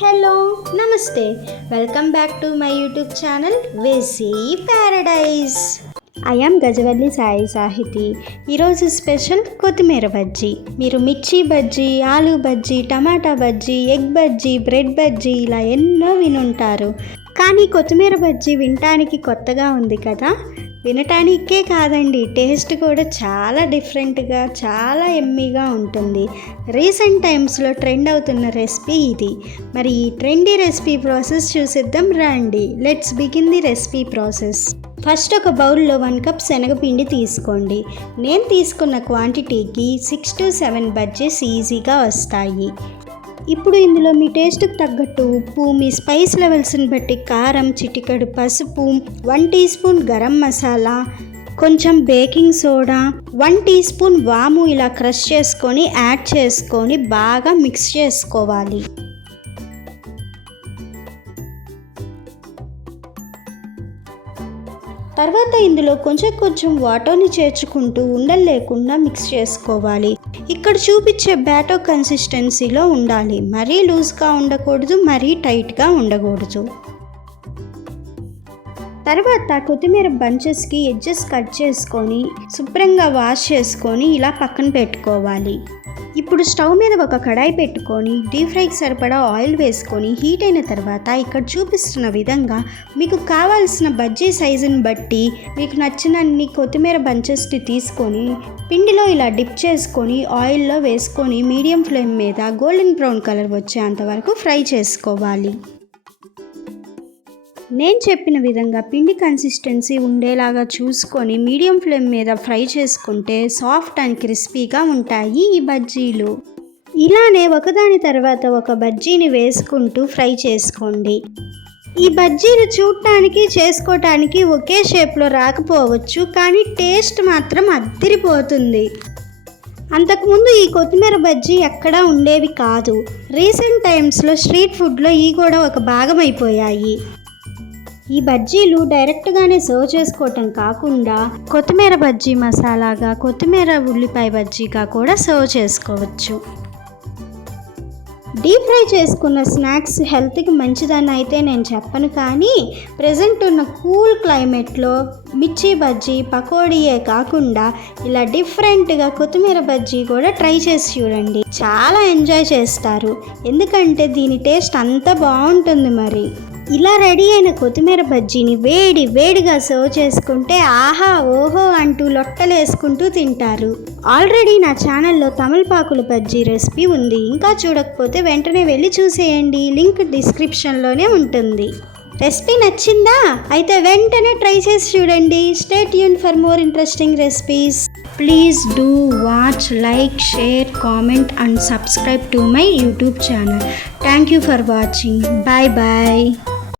Hello namaste welcome back to my YouTube channel వెసీ paradise. I am Gajavalli Sai Sahithi. ఈరోజు special కొత్తిమీర బజ్జీ. మీరు మిర్చి బజ్జీ, ఆలూ bajji, tomato bajji, egg bajji, bread bajji ఇలా ఎన్నో వినుంటారు. కానీ కొత్తిమీర బజ్జీ వినటానికి కొత్తగా ఉంది కదా. వినటానికే కాదండి, టేస్ట్ కూడా చాలా డిఫరెంట్గా, చాలా ఎమ్మీగా ఉంటుంది. రీసెంట్ టైమ్స్లో ట్రెండ్ అవుతున్న రెసిపీ ఇది. మరి ఈ ట్రెండీ రెసిపీ ప్రాసెస్ చూసేద్దాం రండి. Let's begin the recipe process. First ఒక బౌల్లో 1 కప్ శనగపిండి తీసుకోండి. నేను తీసుకున్న క్వాంటిటీకి 6 to 7 బజ్జీస్ ఈజీగా వస్తాయి. ఇప్పుడు ఇందులో మీ టేస్ట్కి తగ్గట్టు ఉప్పు, మీ స్పైస్ లెవెల్స్ని బట్టి కారం, చిటికెడు పసుపు, 1 టీ స్పూన్ గరం మసాలా, కొంచెం బేకింగ్ సోడా, 1 టీ స్పూన్ వాము ఇలా క్రష్ చేసుకొని యాడ్ చేసుకొని బాగా మిక్స్ చేసుకోవాలి. తర్వాత ఇందులో కొంచెం వాటర్ని చేర్చుకుంటూ ఉండలు లేకుండా మిక్స్ చేసుకోవాలి. ఇక్కడ చూపించే బ్యాటర్ కన్సిస్టెన్సీలో ఉండాలి. మరీ లూజ్గా ఉండకూడదు, మరీ టైట్గా ఉండకూడదు. తర్వాత కొత్తిమీర బంచెస్కి ఎడ్జెస్ కట్ చేసుకొని శుభ్రంగా వాష్ చేసుకొని ఇలా పక్కన పెట్టుకోవాలి. ఇప్పుడు స్టవ్ మీద ఒక కడాయి పెట్టుకొని డీప్ ఫ్రైకి సరిపడా ఆయిల్ వేసుకొని హీట్ అయిన తర్వాత ఇక్కడ చూపిస్తున్న విధంగా మీకు కావాల్సిన బజ్జీ సైజుని బట్టి మీకు నచ్చినన్ని కొత్తిమీర బంచెస్ని తీసుకొని పిండిలో ఇలా డిప్ చేసుకొని ఆయిల్లో వేసుకొని మీడియం ఫ్లేమ్ మీద గోల్డెన్ బ్రౌన్ కలర్ వచ్చేంత వరకు ఫ్రై చేసుకోవాలి. నేను చెప్పిన విధంగా పిండి కన్సిస్టెన్సీ ఉండేలాగా చూసుకొని మీడియం ఫ్లేమ్ మీద ఫ్రై చేసుకుంటే సాఫ్ట్ అండ్ క్రిస్పీగా ఉంటాయి ఈ బజ్జీలు. ఇలానే ఒకదాని తర్వాత ఒక బజ్జీని వేసుకుంటూ ఫ్రై చేసుకోండి. ఈ బజ్జీలు చూడటానికి చేసుకోవటానికి ఒకే షేప్లో రాకపోవచ్చు, కానీ టేస్ట్ మాత్రం అద్దిరిపోతుంది. అంతకుముందు ఈ కొత్తిమీర బజ్జీ ఎక్కడా ఉండేవి కాదు. రీసెంట్ టైమ్స్లో స్ట్రీట్ ఫుడ్లో ఇవి కూడా ఒక భాగం అయిపోయాయి. ఈ బజ్జీలు డైరెక్ట్గానే సర్వ్ చేసుకోవటం కాకుండా కొత్తిమీర బజ్జీ మసాలాగా, కొత్తిమీర ఉల్లిపాయ బజ్జీగా కూడా సర్వ్ చేసుకోవచ్చు. డీప్ ఫ్రై చేసుకున్న స్నాక్స్ హెల్త్కి మంచిదని అయితే నేను చెప్పను, కానీ ప్రజెంట్ ఉన్న కూల్ క్లైమేట్లో మిర్చి బజ్జీ, పకోడీయే కాకుండా ఇలా డిఫరెంట్గా కొత్తిమీర బజ్జీ కూడా ట్రై చేసి చూడండి. చాలా ఎంజాయ్ చేస్తారు, ఎందుకంటే దీని టేస్ట్ అంత బాగుంటుంది. మరి ఇలా రెడీ అయిన కొత్తిమీర బజ్జీని వేడిగా సర్వ్ చేసుకుంటే ఆహా ఓహో అంటూ లొట్టలేసుకుంటూ తింటారు. ఆల్రెడీ నా ఛానల్లో తమలపాకుల బజ్జీ రెసిపీ ఉంది. ఇంకా చూడకపోతే వెంటనే వెళ్ళి చూసేయండి, లింక్ డిస్క్రిప్షన్లోనే ఉంటుంది. రెసిపీ నచ్చిందా? అయితే వెంటనే ట్రై చేసి చూడండి. Stay tuned for more interesting recipes. Please do watch, like, share, comment and subscribe to my YouTube channel. Thank you for watching. Bye bye.